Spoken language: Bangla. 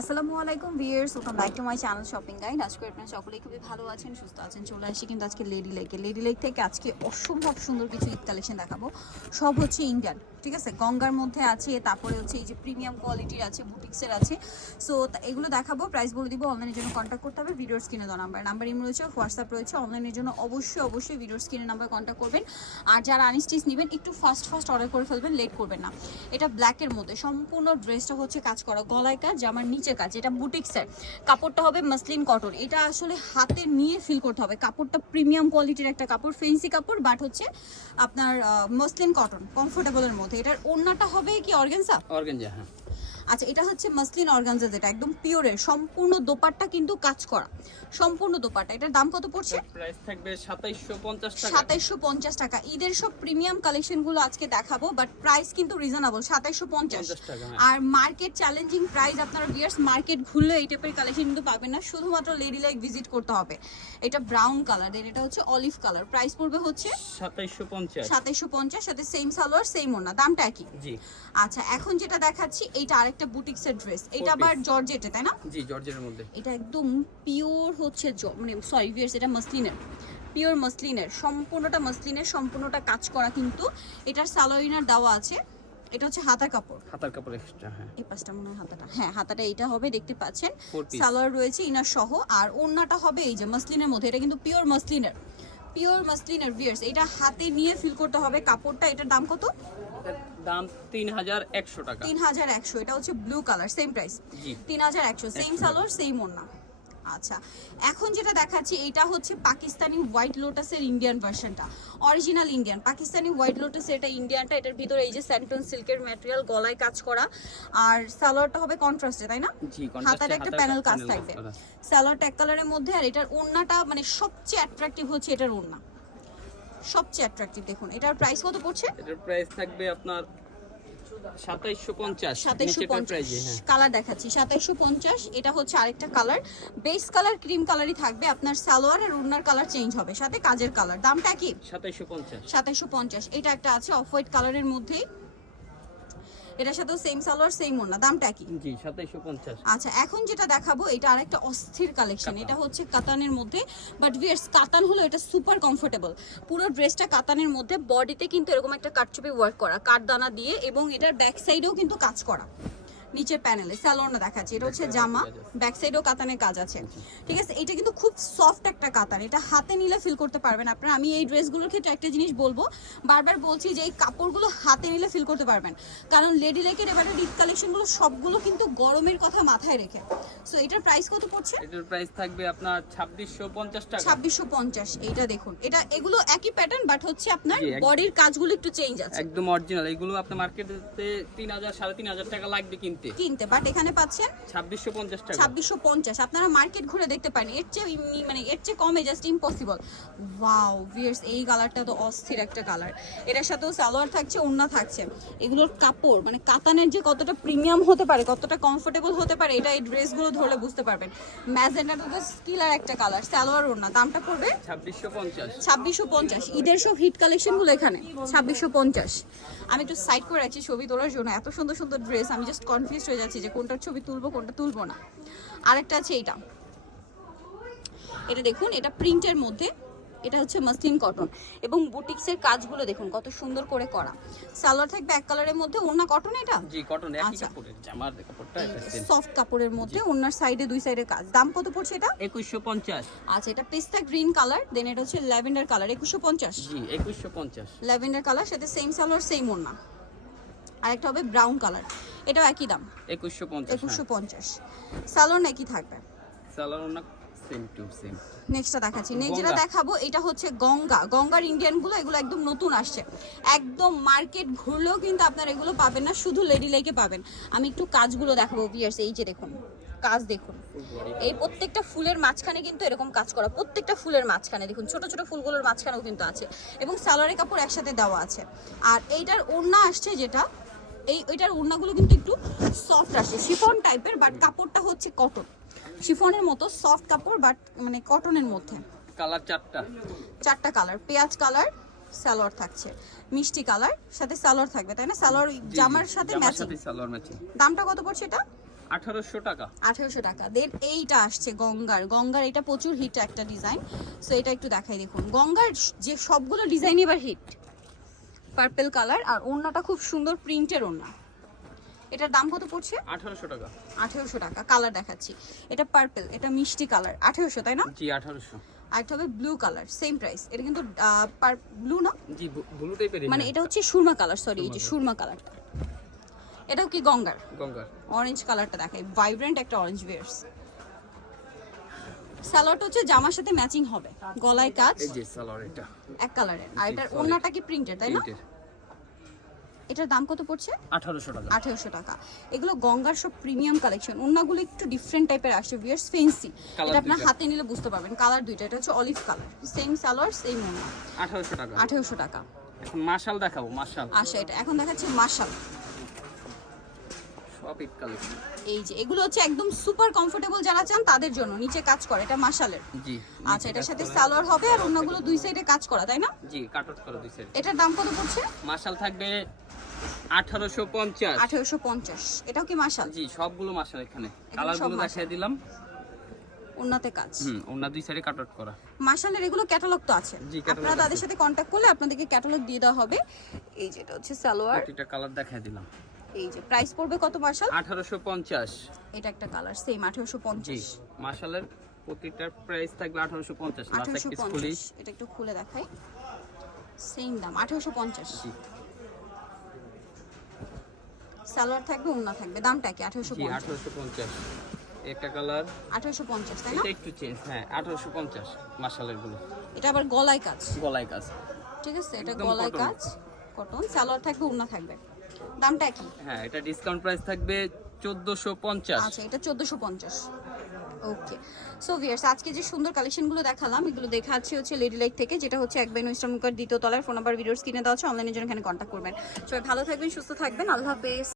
আসসালামু আলাইকুম viewers welcome back to my channel shopping guide. আজকে আপনারা সকলেই খুবই ভালো আছেন, সুস্থ আছেন। চলে আসি কিন্তু আজকে লেডি লেকে লেডি লেক থেকে আজকে অসম্ভব সুন্দর কিছু ঈদ কালেকশন দেখাবো। সব হচ্ছে ইন্ডিয়ান ঠিক আছে? গঙ্গার মধ্যে আছে, তারপরে হচ্ছে এই যে প্রিমিয়াম কোয়ালিটির আছে বুটিক্সের আছে। সো এগুলো দেখাবো প্রাইস বলে দিব অনলাইনের জন্য কন্ট্যাক্ট করতে হবে ভিডিওর স্ক্রিনে দেওয়া নাম্বার নাম্বার ইমেল রয়েছে হোয়াটসঅ্যাপ রয়েছে অনলাইনের জন্য অবশ্যই অবশ্যই ভিডিওর স্ক্রিনে নাম্বার কন্ট্যাক্ট করবেন। আর যারা আনস্টিচ নেবেন, একটু ফাস্ট ফাস্ট অর্ডার করে ফেলবেন লেট করবেন না। এটা ব্ল্যাকের মধ্যে। সম্পূর্ণ ড্রেসটা হচ্ছে কাজ করা, গলায় কাজ, জামার নিচে কাজ, এটা বুটিক্সের কাপড়টা হবে মাসলিন কটন এটা আসলে হাতে নিয়ে ফিল করতে হবে। কাপড়টা প্রিমিয়াম কোয়ালিটির একটা কাপড় ফেন্সি কাপড় বাট হচ্ছে আপনার মসলিন কটন কমফোর্টেবলের মধ্যে। এটার ওড়নাটা হবে কি অর্গেনসা অর্গেনজা হ্যাঁ। আচ্ছা এটা হচ্ছে মাসলিন অর্গানজা যেটা একদম পিওরের সম্পূর্ণ দোপাট্টা কিন্তু কাজ করা। সম্পূর্ণ দোপাট্টা। এটার দাম কত পড়ছে? প্রাইস থাকবে সাতাইশশো পঞ্চাশ টাকা। সাতাইশশো পঞ্চাশ টাকা। ঈদের সব প্রিমিয়াম কালেকশনগুলো আজকে দেখাবো বাট প্রাইস কিন্তু রিজনেবল সাতাইশশো পঞ্চাশ। 50 টাকা, হ্যাঁ। আর মার্কেট চ্যালেঞ্জিং প্রাইস আপনারা বিয়ার্স মার্কেট ঘুরলে এই টাইপের কালেকশন কিন্তু পাবেন না। শুধুমাত্র লেডি লাইক ভিজিট করতে হবে। এটা ব্রাউন কালার দেন এটা হচ্ছে অলিভ কালার প্রাইস পড়বে হচ্ছে সাতাইশশো পঞ্চাশ। সাতাইশশো পঞ্চাশ সাথে সেম সালোয়ার সেম ওনা দামটা একই। জি। আচ্ছা এখন যেটা দেখাচ্ছি এইটা আরেকটা বুটিক্সের ড্রেস এটা আবার। জর্জেটে তাই না? জি জর্জের মধ্যে। এটা একদম পিওর হচ্ছে মানে সরি ভিয়ার্স এটা মাসলিনের পিওর মাসলিনের সম্পূর্ণটা মাসলিনের সম্পূর্ণটা কাজ করা কিন্তু এটার সালোয়ারিনার দেওয়া আছে। এটা হচ্ছে হাতা কাপড়। হাতার কাপড় এক্সট্রা হ্যাঁ। এই পাশটা মনে হয় হাতাটা। হ্যাঁ হাতাটা এটা হবে দেখতে পাচ্ছেন। সালোয়ার রয়েছে ইনার সহ আর ওড়নাটা হবে এই যে মাসলিনের মধ্যে। এটা কিন্তু পিওর মাসলিনের পিওর মাসলিনের ভিয়ার্স এটা হাতে নিয়ে ফিল করতে হবে। কাপড়টা এটার দাম কত? দাম তিন হাজার একশো টাকা। তিন হাজার একশো। এটা হচ্ছে ব্লু কালার সেম প্রাইস জি। তিন হাজার একশো। সেম সালোয়ার সেম ওড়না। আচ্ছা এখন যেটা দেখাচ্ছি এটা হচ্ছে পাকিস্তানি হোয়াইট লোটাসের ইন্ডিয়ান ভার্সনটা original Indian Pakistani white lotus এটা ইন্ডিয়ানটা এটার ভিতরে এই যে স্যান্টন সিল্কের ম্যাটেরিয়াল গলায় কাজ করা। আর সালোয়ারটা হবে কন্ট্রাস্টে তাই না? হাতার একটা প্যানেল কাজ থাকবে। সালোয়ারটা এক কালারের মধ্যে আর এটার ওড়নাটা মানে সবচেয়ে অ্যাট্রাকটিভ হচ্ছে এটার ওড়না। সবচেয়ে অ্যাট্রাকটিভ দেখুন। এটার প্রাইস কত পড়ছে? এটার প্রাইস থাকবে আপনার কালার দেখাচ্ছি সাতাইশশো পঞ্চাশ এটা হচ্ছে আরেকটা কালার। বেস কালার ক্রিম কালারই থাকবে আপনার সালোয়ার আর উন্নার কালার চেঞ্জ হবে সাথে কাজের কালার। দামটা কি? পঞ্চাশ এটা একটা আছে অফ হোয়াইট কালারের মধ্যেই। এটার সাথেও সেম সালোয়ার সেম ওড়না। দামটা কি? জি সাতাইশশো পঞ্চাশ। আচ্ছা এখন যেটা দেখাবো এটা আরেকটা অস্থির কালেকশন এটা হচ্ছে কাতানের মধ্যে। বাট ভিয়ার্স কাতান হলো এটা সুপার কমফোর্টেবল পুরো ড্রেসটা কাতানের মধ্যে। বডিতে কিন্তু এরকম একটা কাটচুপি ওয়ার্ক করা। কাঠদানা দিয়ে এবং এটার ব্যাক সাইডেও কিন্তু কাজ করা। নিচের প্যানেলে স্যালোনা দেখাচ্ছি। এটা হচ্ছে জামা ব্যাক সাইডেও কাতানের কাজ আছে। ঠিক আছে? এটা কিন্তু খুব সফট একটা কাতান এটা হাতে নিলে ফিল করতে পারবেন আপনারা। আমি এই ড্রেসগুলোর ক্ষেত্রে একটা জিনিস বলব। বারবার বলছি যে এই কাপড়গুলো হাতে নিলে ফিল করতে পারবেন। কারণ লেডি লেকের এবারে ঈদ কালেকশনগুলো সবগুলো কিন্তু গরমের কথা মাথায় রেখে। সো এটার প্রাইস কত পড়ছে? এটার প্রাইস থাকবে আপনার ছাব্বিশশো পঞ্চাশ টাকা। ছাব্বিশশো পঞ্চাশ। এইটা দেখুন। এটা এগুলো একই প্যাটার্ন বাট হচ্ছে আপনার বডির কাজগুলো একটু চেঞ্জ আছে। একদম অরিজিনাল এগুলো আপনার মার্কেটে তিন হাজার সাড়ে তিন হাজার টাকা লাগবে কিনতে। কিনতে বাট এখানে পাচ্ছেন ছাব্বিশশো পঞ্চাশ টাকা। ছাব্বিশশো পঞ্চাশ। আপনারা মার্কেট ঘুরে দেখতে পারেন এর চেয়ে মানে এর চেয়ে কমে জাস্ট ইম্পসিবল ওয়াও ভিয়ার্স এই কালারটা তো অস্থির একটা কালার এটার সাথেও সালোয়ার থাকছে ওড়না থাকছে। এগুলোর কাপড় মানে কাতানের যে কতটা প্রিমিয়াম হতে পারে কতটা কমফোর্টেবল হতে পারে এটা এই ড্রেসগুলো ধরলে বুঝতে পারবেন। ম্যাজেন্টা তো স্কিলার একটা কালার সালোয়ার ওড়না। দামটা পড়বে? ছাব্বিশশো পঞ্চাশ। ছাব্বিশশো পঞ্চাশ। ঈদের সব হিট কালেকশনগুলো এখানে ছাব্বিশশো পঞ্চাশ। আমি একটু সাইড করে রাখছি ছবি তোলার জন্য। এত সুন্দর সুন্দর ড্রেস আমি জাস্ট কনফিউজ হয়ে যাচ্ছি যে কোনটার ছবি তুলবো কোনটা তুলবো না। আরেকটা আছে এইটা। এটা দেখুন এটা প্রিন্টের মধ্যে এটা হচ্ছে মাসলিন কটন। এবং বুটিক্সের কাজগুলো দেখুন কত সুন্দর করে করা। সালোয়ার থাকবে এক কালারের মধ্যে ওড়না কটন এটা? জি কটন একই আচ্ছা। কাপড়ের জামার কাপড়টা এটা। সফট কাপড়ের মধ্যে ওড়নার সাইডে দুই সাইডে কাজ। দাম কত পড়ছে এটা? একুশশো পঞ্চাশ। আচ্ছা এটা পেস্তা গ্রিন কালার দেন এটা হচ্ছে ল্যাভেন্ডার কালার একুশশো পঞ্চাশ। জি একুশশো পঞ্চাশ। ল্যাভেন্ডার কালার সাথে সেম সালোয়ার সেম ওড়না। আরেকটা হবে ব্রাউন কালার এটাও একই দাম। একুশশো পঞ্চাশ একুশশো পঞ্চাশ। সালোয়ার একই থাকবে? সালোয়ার না সেম টু সেম নেক্সটটা দেখাচ্ছি। নেক্সট যেটা দেখাবো এটা হচ্ছে গঙ্গা। গঙ্গার ইন্ডিয়ানগুলো এগুলো একদম নতুন আসছে। একদম মার্কেট ঘুরলেও কিন্তু আপনার এগুলো পাবেন না শুধু লেডি লাইকে পাবেন। আমি একটু কাজগুলো দেখাবো বিয়ার্স এই যে দেখুন কাজ দেখুন। এই প্রত্যেকটা ফুলের মাঝখানে কিন্তু এরকম কাজ করা প্রত্যেকটা ফুলের মাঝখানে। দেখুন ছোট ছোট ফুলগুলোর মাঝখানেও কিন্তু আছে। এবং সালোয়ারের কাপড় একসাথে দেওয়া আছে। আর এইটার ওড়না আসছে যেটা এই ওইটার ওড়নাগুলো কিন্তু একটু সফট আসে শিফন টাইপের বাট কাপড়টা হচ্ছে কটন শিফনের মতো সফট কাপড় বাট মানে কটনের মধ্যে। কালার চারটা। চারটা কালার পেঁয়াজ কালার সালোয়ার থাকছে। মিষ্টি কালার সাথে সালোয়ার থাকবে তাই না? সালোয়ার জামার সাথে ম্যাচিং দামটা কত পড়ছে এটা? আঠারোশো টাকা। আঠেরোশো টাকা। দেন এইটা আসছে গঙ্গার। গঙ্গার এটা প্রচুর হিট একটা ডিজাইন সো এটা একটু দেখাই দেখুন। গঙ্গার যে সবগুলো ডিজাইন এবার হিট পার্পেল কালার আর ওড়নাটা খুব সুন্দর প্রিন্টের ওড়না। এটার দাম কত পড়ছে? আঠারোশো টাকা। আঠেরোশো টাকা। কালার দেখাচ্ছি। এটা পার্পেল এটা মিষ্টি কালার আঠেরোশো তাই না? জি আঠারোশো। আর একটা হবে ব্লু কালার সেম প্রাইস এটা কিন্তু ব্লু না? জি ব্লু টাইপের মানে এটা হচ্ছে সুরমা কালার সরি এই যে সুরমা কালারটা এটাও কি গঙ্গার? গঙ্গার। অরেঞ্জ কালারটা ভাইব্রেন্ট একটা অরেঞ্জ বেয়ার্স স্যালোয়ারটা হচ্ছে জামার সাথে ম্যাচিং হবে। গলায় কাজ। এই যে সালোয়ার এটা। এক কালারের। আর এটার। ওড়নাটা কি প্রিন্টেড তাই না? এটার দাম কত পড়ছে? আঠারোশো টাকা। আঠেরোশো টাকা। এগুলো গঙ্গার সব প্রিমিয়াম কালেকশন ওড়নাগুলো একটু ডিফারেন্ট টাইপের আসছে ভিয়ার্স ফেন্সি এটা আপনার হাতে নিলে বুঝতে পারবেন। কালার দুইটা। এটা হচ্ছে olive colour same salwar same ওড়না। আঠারোশো টাকা। আঠেরোশো টাকা। এখন মাশাল দেখাবো মাশাল। আচ্ছা এটা এখন দেখাচ্ছে মার্শাল কালেকশন। এই যে এগুলো হচ্ছে একদম সুপার কমফোর্টেবল যারা চান তাদের জন্য নিচে কাজ করে এটা মার্শালের জি আচ্ছা এটার সাথে সালোয়ার হবে আর অন্যগুলো দুই সাইডে কাজ করা তাই না? জি করে দুই সাইড এটার দাম কত পড়ছে? মাশাল থাকবে আঠারোশো পঞ্চাশ। আঠেরোশো পঞ্চাশ এটাও কি জি সবগুলো মাশাল এখানে। সব কালারগুলো দেখিয়ে দিলাম। উন্নতে কাজ। হুম ওনার দুই সাইডে কাটত করা। এগুলো ক্যাটালগ তো আছে। আপনারা তাদের সাথে কন্ট্যাক্ট করলে আপনাদেরকে ক্যাটালগ দিয়ে দেওয়া হবে। এই যেটা হচ্ছে সালোয়ার। প্রতিটা কালার দিলাম। এই যে প্রাইস পড়বে কত মার্শাল? আঠারোশো পঞ্চাশ। এটা একটা কালার সেম আঠেরোশো জি পঞ্চাশ মাশালের প্রতিটার প্রাইস থাকবে আঠারোশো পঞ্চাশ লাস্ট আঠেরোশো এক পিস খুলি এটা একটু খুলে দেখাই। সেম দাম আঠেরোশো পঞ্চাশ। জি। সালোয়ার থাকবে উন্না থাকবে দামটা কি আঠেরোশো জি পঞ্চাশ আঠারোশো পঞ্চাশ। একটা কালার আঠেরোশো পঞ্চাশ তাই না? এটা একটু চেঞ্জ হ্যাঁ আঠারোশো পঞ্চাশ মাশালেরগুলো। এটা আবার গলায় কাজ। গলায় কাজ। ঠিক আছে এটা গলায় কাজ কটন সালোয়ার থাকবে উন্না থাকবে। দামটা কি? হ্যাঁ এটা ডিসকাউন্ট প্রাইস থাকবে চোদ্দোশো পঞ্চাশ। আচ্ছা এটা চোদ্দোশো পঞ্চাশ। ওকে সো ভিয়ার্স আজকে যে সুন্দর কালেকশনগুলো দেখালাম এগুলো দেখাচ্ছি হচ্ছে লেডি লাইক থেকে যেটা হচ্ছে এক বাইন ওয়েস্টার্ন মুখার দ্বিতীয় তলার ফোন নাম্বার ভিডিওর স্ক্রিনে দেওয়া আছে অনলাইনের জন্য এখানে কন্ট্যাক্ট করবেন। সবাই ভালো থাকবেন সুস্থ থাকবেন আল্লাহ হাফেজ।